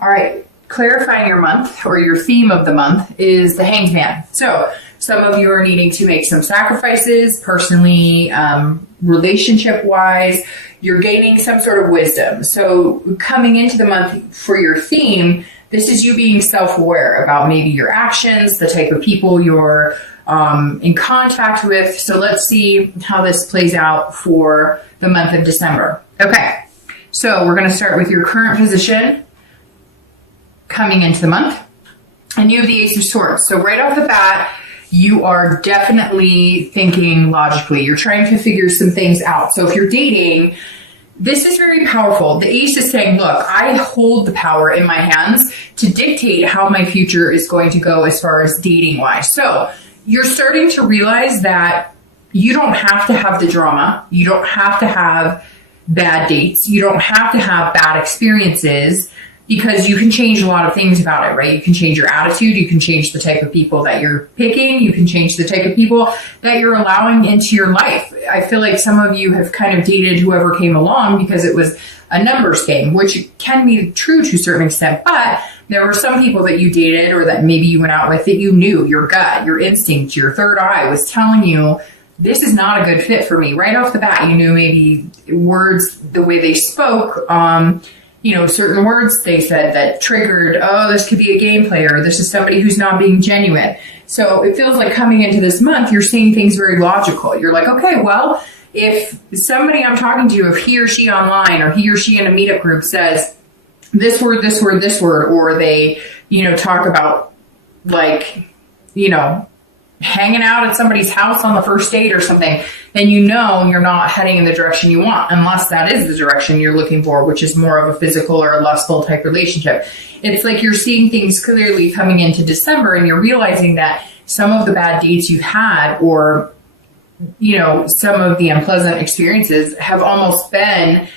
All right. Clarifying your month or your theme of the month is the Hanged Man. So some of you are needing to make some sacrifices personally, relationship-wise. You're gaining some sort of wisdom. So coming into the month for your theme, this is you being self-aware about maybe your actions, the type of people you're in contact with. So let's see how this plays out for the month of December. Okay, so we're going to start with your current position coming into the month. And you have the Ace of Swords. So right off the bat, you are definitely thinking logically. You're trying to figure some things out. So if you're dating, this is very powerful. The Ace is saying, look, I hold the power in my hands to dictate how my future is going to go as far as dating wise. So you're starting to realize that you don't have to have the drama. You don't have to have bad dates. You don't have to have bad experiences, because you can change a lot of things about it, right? You can change your attitude. You can change the type of people that you're picking. You can change the type of people that you're allowing into your life. I feel like some of you have kind of dated whoever came along because it was a numbers game, which can be true to a certain extent. But there were some people that you dated or that maybe you went out with that you knew, your gut, your instinct, your third eye was telling you, this is not a good fit for me. Right off the bat, you knew maybe words, the way they spoke, certain words they said that triggered, oh, this could be a game player. This is somebody who's not being genuine. So it feels like coming into this month, you're seeing things very logical. You're like, okay, well, if somebody I'm talking to, if he or she online or he or she in a meetup group says this word, this word, this word, or they, talk about hanging out at somebody's house on the first date or something, then you're not heading in the direction you want, unless that is the direction you're looking for, which is more of a physical or a lustful type relationship. It's like you're seeing things clearly coming into December, and you're realizing that some of the bad dates you've had, or some of the unpleasant experiences have almost been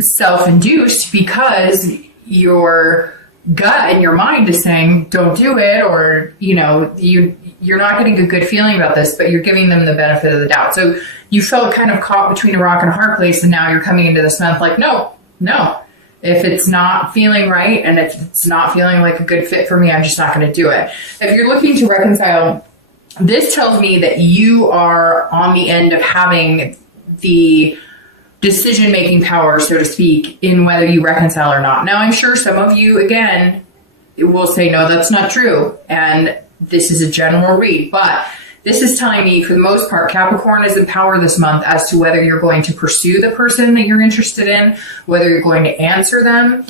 self-induced, because your gut and your mind is saying don't do it, or you're not getting a good feeling about this, but you're giving them the benefit of the doubt. So you felt kind of caught between a rock and a hard place, and now you're coming into this month like, no, if it's not feeling right and if it's not feeling like a good fit for me, I'm just not going to do it. If you're looking to reconcile, this tells me that you are on the end of having the decision-making power, so to speak, in whether you reconcile or not. Now, I'm sure some of you, again, will say, no, that's not true, and this is a general read, but this is telling me, for the most part, Capricorn is in power this month as to whether you're going to pursue the person that you're interested in, whether you're going to answer them.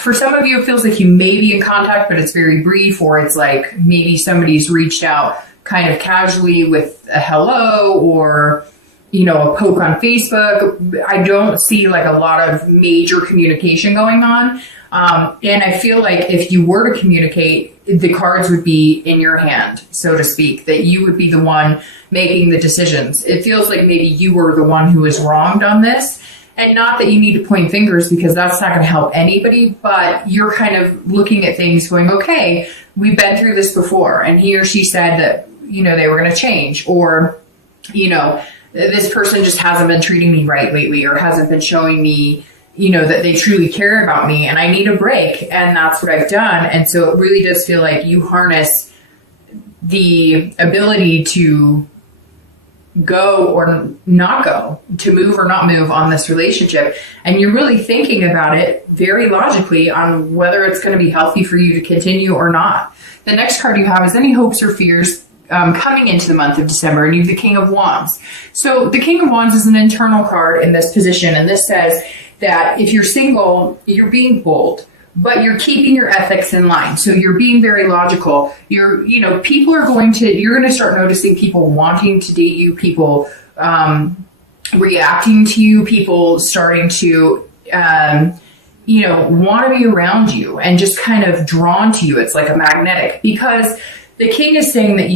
For some of you, it feels like you may be in contact, but it's very brief, or it's like maybe somebody's reached out kind of casually with a hello, or a poke on Facebook. I don't see like a lot of major communication going on. And I feel like if you were to communicate, the cards would be in your hand, so to speak, that you would be the one making the decisions. It feels like maybe you were the one who was wronged on this. And not that you need to point fingers, because that's not going to help anybody, but you're kind of looking at things going, okay, we've been through this before, and he or she said that, they were going to change, or, this person just hasn't been treating me right lately, or hasn't been showing me, that they truly care about me, and I need a break. And that's what I've done. And so it really does feel like you harness the ability to go or not go, to move or not move on this relationship. And you're really thinking about it very logically on whether it's going to be healthy for you to continue or not. The next card you have is any hopes or fears coming into the month of December, and you have the King of Wands. So the King of Wands is an internal card in this position, and this says that if you're single, you're being bold, but you're keeping your ethics in line. So you're being very logical. You're going to start noticing people wanting to date you, people reacting to you, people starting to want to be around you and just kind of drawn to you. It's like a magnetic, because the king is saying that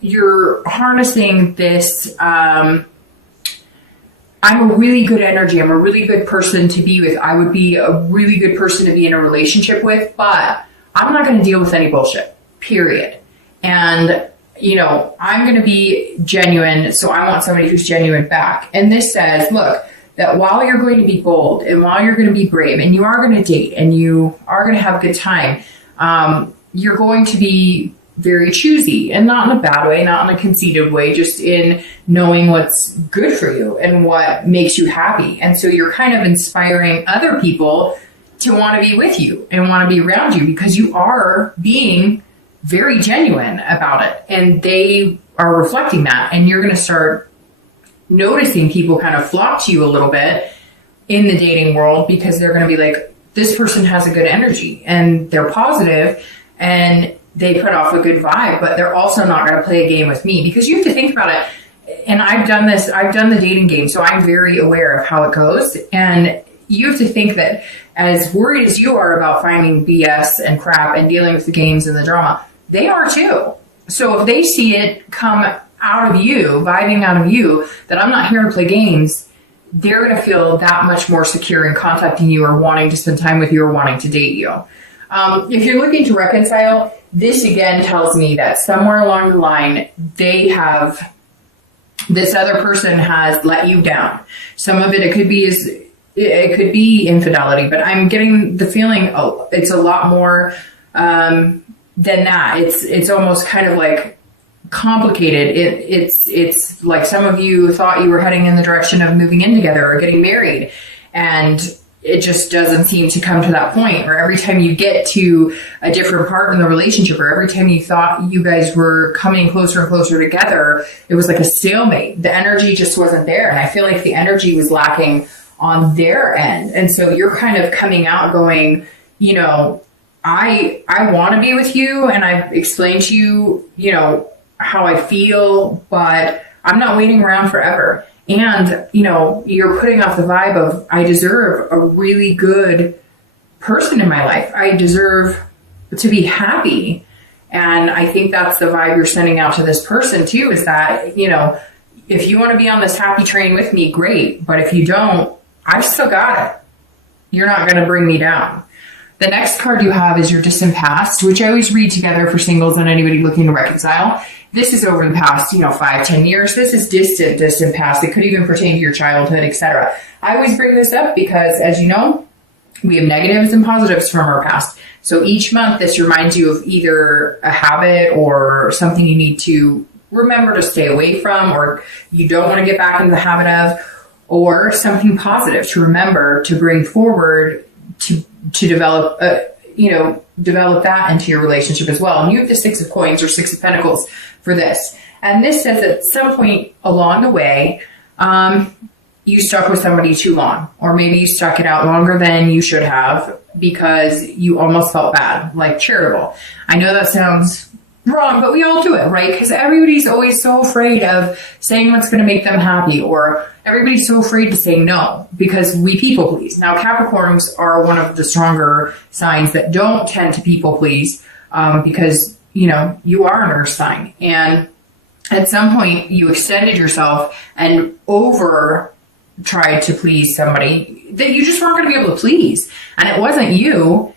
you're harnessing this, I'm a really good energy. I'm a really good person to be with. I would be a really good person to be in a relationship with, but I'm not going to deal with any bullshit, period. And, I'm going to be genuine. So I want somebody who's genuine back. And this says, look, that while you're going to be bold and while you're going to be brave and you are going to date and you are going to have a good time, you're going to be very choosy, and not in a bad way, not in a conceited way, just in knowing what's good for you and what makes you happy. And so you're kind of inspiring other people to want to be with you and want to be around you because you are being very genuine about it, and they are reflecting that. And you're going to start noticing people kind of flock to you a little bit in the dating world because they're going to be like, this person has a good energy and they're positive and they put off a good vibe, but they're also not going to play a game with me. Because you have to think about it. And I've done the dating game, so I'm very aware of how it goes. And you have to think that as worried as you are about finding BS and crap and dealing with the games and the drama, they are too. So if they see it come out of you, vibing out of you, that I'm not here to play games, they're going to feel that much more secure in contacting you or wanting to spend time with you or wanting to date you. If you're looking to reconcile, this again tells me that somewhere along the line, this other person has let you down. Some of it could be infidelity, but I'm getting the feeling it's a lot more than that. It's almost kind of like complicated. It's like some of you thought you were heading in the direction of moving in together or getting married, and it just doesn't seem to come to that point. Or every time you get to a different part in the relationship, or every time you thought you guys were coming closer and closer together, it was like a stalemate. The energy just wasn't there. And I feel like the energy was lacking on their end. And so you're kind of coming out going, you know, I want to be with you, and I've explained to you, you know, how I feel, but I'm not waiting around forever. And, you know, you're putting off the vibe of, I deserve a really good person in my life. I deserve to be happy. And I think that's the vibe you're sending out to this person too, is that, you know, if you want to be on this happy train with me, great. But if you don't, I've still got it. You're not going to bring me down. The next card you have is your distant past, which I always read together for singles and anybody looking to reconcile. This is over the past, 5-10 years. This is distant past. It could even pertain to your childhood, etc. I always bring this up because, as you know, we have negatives and positives from our past. So each month, this reminds you of either a habit or something you need to remember to stay away from, or you don't want to get back into the habit of, or something positive to remember to bring forward to develop, develop that into your relationship as well. And you have the 6 of Coins or 6 of Pentacles for this. And this says at some point along the way, you stuck with somebody too long, or maybe you stuck it out longer than you should have because you almost felt bad, like charitable. I know that sounds wrong, but we all do it, right? Because everybody's always so afraid of saying what's going to make them happy, or everybody's so afraid to say no because we people please. Now, Capricorns are one of the stronger signs that don't tend to people please because, you are an earth sign. And at some point you extended yourself and tried to please somebody that you just weren't going to be able to please. And it wasn't you.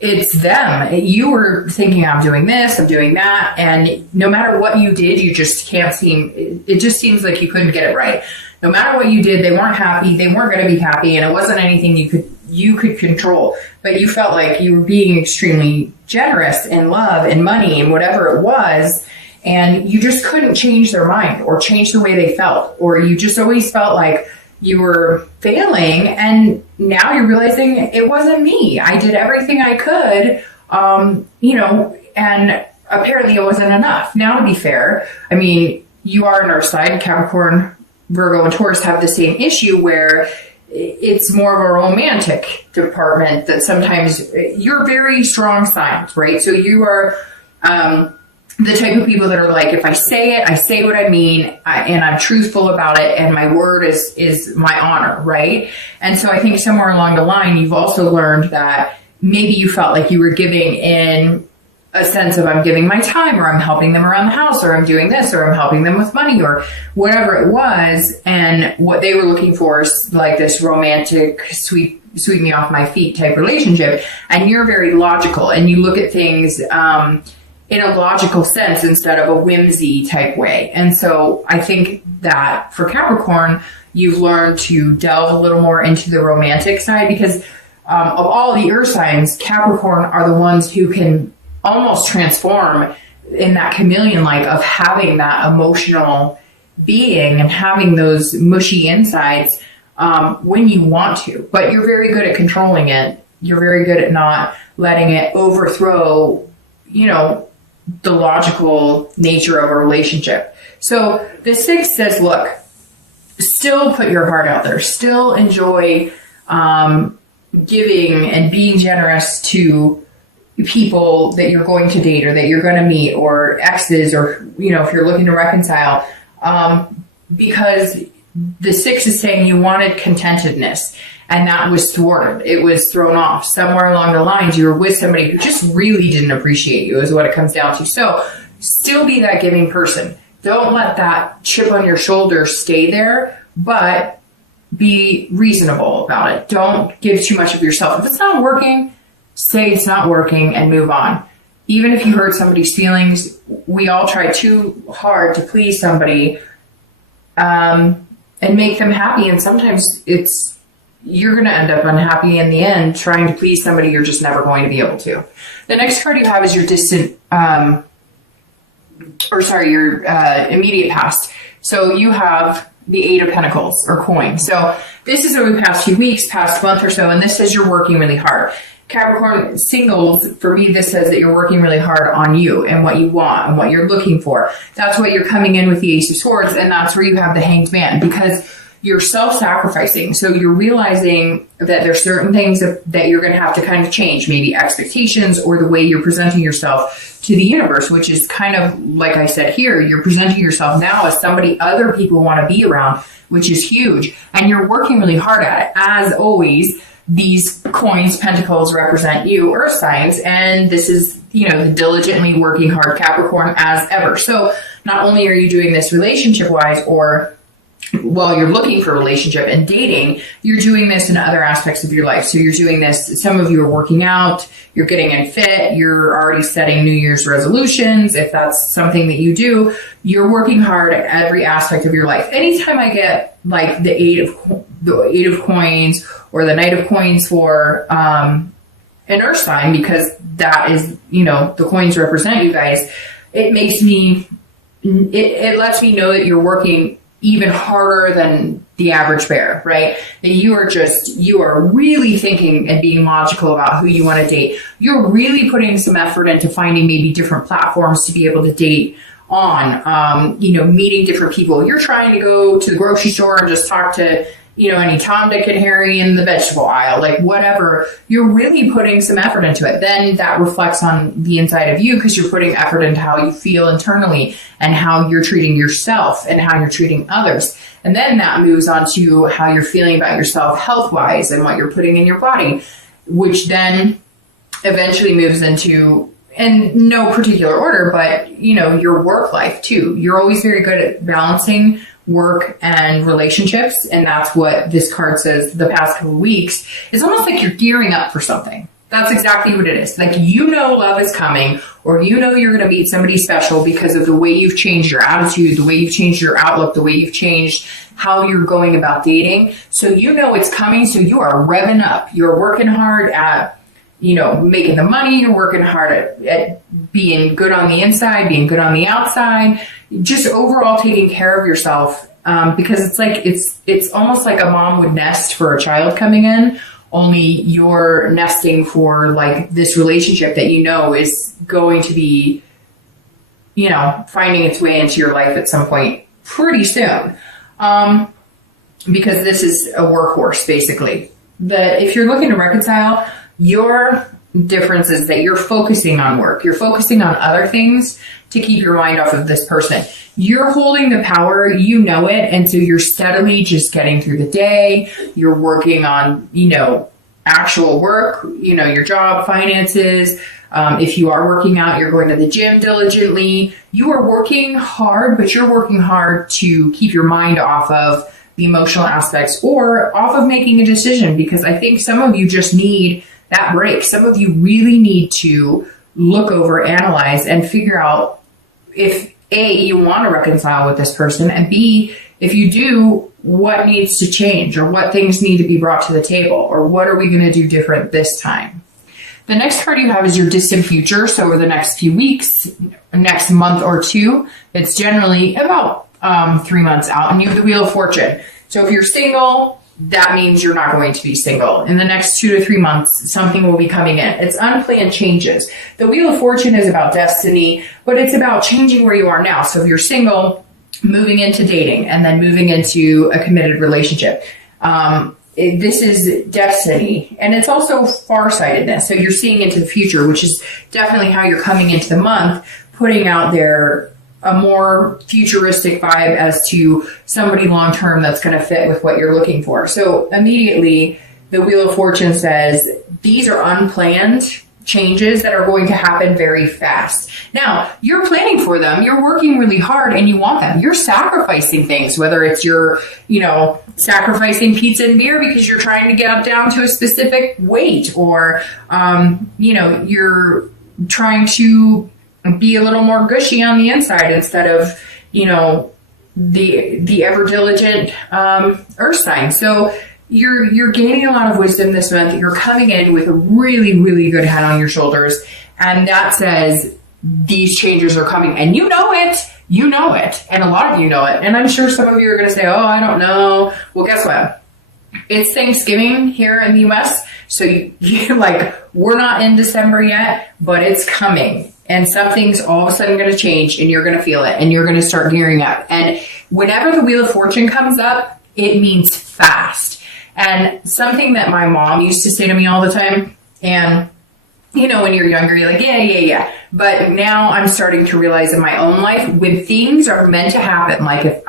It's them. You were thinking, I'm doing this, I'm doing that. And no matter what you did, you just it just seems like you couldn't get it right. No matter what you did, they weren't happy. They weren't going to be happy. And it wasn't anything you could control, but you felt like you were being extremely generous in love and money and whatever it was. And you just couldn't change their mind or change the way they felt, or you just always felt like you were failing, and now you're realizing it wasn't me. I did everything I could, and apparently it wasn't enough. Now, to be fair, I mean, you are an earth sign. Capricorn, Virgo, and Taurus have the same issue where it's more of a romantic department that sometimes you're very strong signs, right? So you are the type of people that are like, if I say it, I say what I mean, and I'm truthful about it, and my word is my honor, right? And so I think somewhere along the line, you've also learned that maybe you felt like you were giving in a sense of, I'm giving my time, or I'm helping them around the house, or I'm doing this, or I'm helping them with money, or whatever it was. And what they were looking for is like this romantic, sweep me off my feet type relationship. And you're very logical, and you look at things in a logical sense instead of a whimsy type way. And so I think that for Capricorn, you've learned to delve a little more into the romantic side, because of all the earth signs, Capricorn are the ones who can almost transform in that chameleon-like of having that emotional being and having those mushy insides when you want to. But you're very good at controlling it. You're very good at not letting it overthrow, the logical nature of a relationship. So the 6 says, look, still put your heart out there. Still enjoy giving and being generous to people that you're going to date or that you're going to meet, or exes, or, if you're looking to reconcile. Because the 6 is saying you wanted contentedness, and that was thwarted. It was thrown off. Somewhere along the lines, you were with somebody who just really didn't appreciate you, is what it comes down to. So still be that giving person. Don't let that chip on your shoulder stay there, but be reasonable about it. Don't give too much of yourself. If it's not working, say it's not working and move on. Even if you hurt somebody's feelings, we all try too hard to please somebody and make them happy. And sometimes you're going to end up unhappy in the end trying to please somebody you're just never going to be able to. The next card you have is your your immediate past. So you have the 8 of Pentacles, or coin. So this is over the past few weeks, past month or so, and this says you're working really hard. Capricorn singles, for me, this says that you're working really hard on you and what you want and what you're looking for. That's what you're coming in with the Ace of Swords, and that's where you have the Hanged Man, because you're self-sacrificing. So you're realizing that there's certain things that you're going to have to kind of change, maybe expectations or the way you're presenting yourself to the universe, which is kind of, like I said here, you're presenting yourself now as somebody other people want to be around, which is huge. And you're working really hard at it. As always, these coins, pentacles, represent you, earth signs, and this is, the diligently working hard Capricorn as ever. So not only are you doing this relationship-wise, or while you're looking for a relationship and dating, you're doing this in other aspects of your life. So you're doing this, some of you are working out, you're getting in fit, you're already setting New Year's resolutions. If that's something that you do, you're working hard at every aspect of your life. Anytime I get like the eight of coins or the Knight of coins for an earth sign, because that is, the coins represent you guys, it makes me, it lets me know that you're working even harder than the average bear, right? That you are really thinking and being logical about who you want to date. You're really putting some effort into finding maybe different platforms to be able to date on, meeting different people. You're trying to go to the grocery store and just talk to, any Tom, Dick, and Harry in the vegetable aisle, like whatever. You're really putting some effort into it. Then that reflects on the inside of you, because you're putting effort into how you feel internally and how you're treating yourself and how you're treating others. And then that moves on to how you're feeling about yourself health-wise and what you're putting in your body, which then eventually moves into, in no particular order, but, your work life too. You're always very good at balancing work and relationships, and that's what this card says the past couple of weeks. It's almost like you're gearing up for something. That's exactly what it is. Like, love is coming, or you're going to meet somebody special because of the way you've changed your attitude, the way you've changed your outlook, the way you've changed how you're going about dating. So it's coming, so you are revving up. You're working hard at, making the money. You're working hard at being good on the inside, being good on the outside, just overall taking care of yourself. Because it's almost like a mom would nest for a child coming in, only you're nesting for like this relationship that is going to be, finding its way into your life at some point pretty soon. Because this is a workhorse, basically. If you're looking to reconcile, your difference is that you're focusing on work. You're focusing on other things to keep your mind off of this person. You're holding the power, it, and so you're steadily just getting through the day. You're working on, actual work, your job, finances. If you are working out, you're going to the gym diligently. You are working hard, but you're working hard to keep your mind off of the emotional aspects or off of making a decision, because I think some of you just need that break. Some of you really need to look over, analyze, and figure out if A, you want to reconcile with this person, and B, If you do, what needs to change, or what things need to be brought to the table, or what are we going to do different this time? The next card you have is your distant future. So over the next few weeks, next month or two, it's generally about 3 months out, and you have the Wheel of Fortune. So if you're single, that means you're not going to be single. In the next 2 to 3 months, something will be coming in. It's unplanned changes. The Wheel of Fortune is about destiny, but it's about changing where you are now. So if you're single, moving into dating, and then moving into a committed relationship. This is destiny, and it's also farsightedness. So you're seeing into the future, which is definitely how you're coming into the month, putting out there a more futuristic vibe as to somebody long-term that's going to fit with what you're looking for. So immediately, the Wheel of Fortune says these are unplanned changes that are going to happen very fast. Now, you're planning for them, you're working really hard, and you want them. You're sacrificing things, whether it's you're, sacrificing pizza and beer because you're trying to get up down to a specific weight, or, you're trying to be a little more gushy on the inside instead of, the ever diligent earth sign. So you're gaining a lot of wisdom this month. You're coming in with a really, really good head on your shoulders. And that says these changes are coming, and you know it. And a lot of you know it. And I'm sure some of you are going to say, oh, I don't know. Well, guess what? It's Thanksgiving here in the US. So we're not in December yet, but it's coming. And something's all of a sudden going to change, and you're going to feel it, and you're going to start gearing up. And whenever the Wheel of Fortune comes up, it means fast. And something that my mom used to say to me all the time, and when you're younger, you're like, yeah. But now I'm starting to realize in my own life, when things are meant to happen, like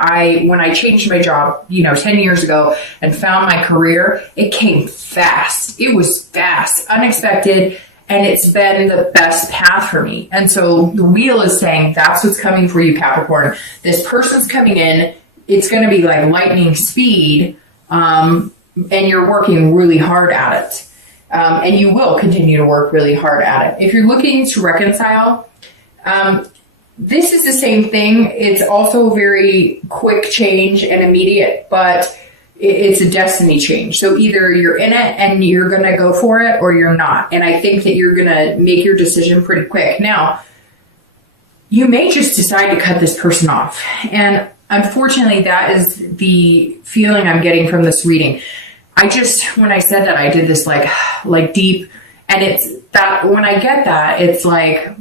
when I changed my job, 10 years ago and found my career, it came fast. It was fast, unexpected, and it's been the best path for me. And so the wheel is saying that's what's coming for you, Capricorn. This person's coming in. It's going to be like lightning speed. And you're working really hard at it. And you will continue to work really hard at it. If you're looking to reconcile, this is the same thing. It's also very quick change and immediate, but it's a destiny change. So either you're in it and you're going to go for it, or you're not. And I think that you're going to make your decision pretty quick. Now, you may just decide to cut this person off. And unfortunately, that is the feeling I'm getting from this reading. When I said that, I did this like deep, and it's that when I get that, it's like,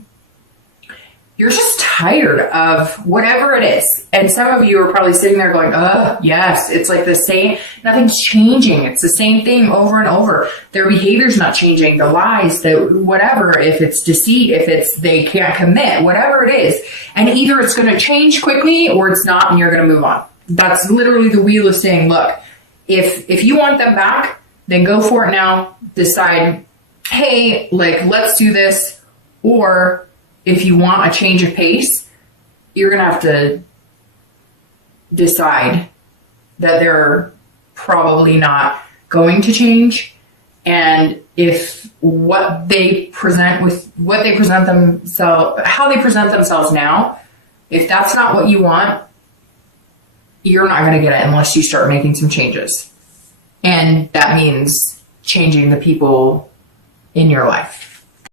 you're just tired of whatever it is. And some of you are probably sitting there going, oh, yes, it's like the same, nothing's changing. It's the same thing over and over. Their behavior's not changing, the lies, the whatever, if it's deceit, if it's they can't commit, whatever it is. And either it's going to change quickly or it's not, and you're going to move on. That's literally the wheel of saying, look, if you want them back, then go for it now. Decide, hey, let's do this. Or if you want a change of pace, you're going to have to decide that they're probably not going to change. And if how they present themselves now, if that's not what you want, you're not going to get it unless you start making some changes. And that means changing the people in your life.